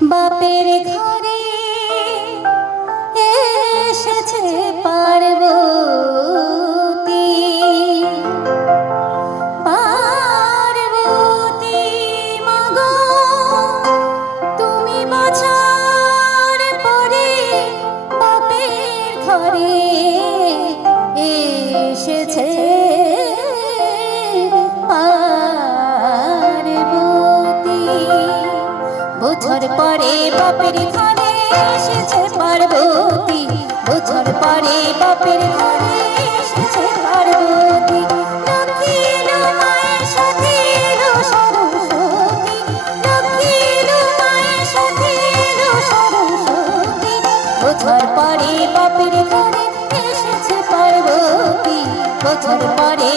বাপের ঘরে এসেছে পার্বতী, পার্বতী মাগো তুমি বছর পরে বাপের ঘরে এসেছে পার্বতী। বছর পরে বাপের ঘরে এসেছে পার্বতী, বছর পরে বাপের ঘরে এসেছে পার্বতী। লক্ষ্মী এলো মায়ের সাথে এলো সরস্বতী, লক্ষ্মী এলো মায়ের সাথে এলো সরস্বতী। বছর পরে বাপের ঘরে এসেছে পার্বতী, বছর পরে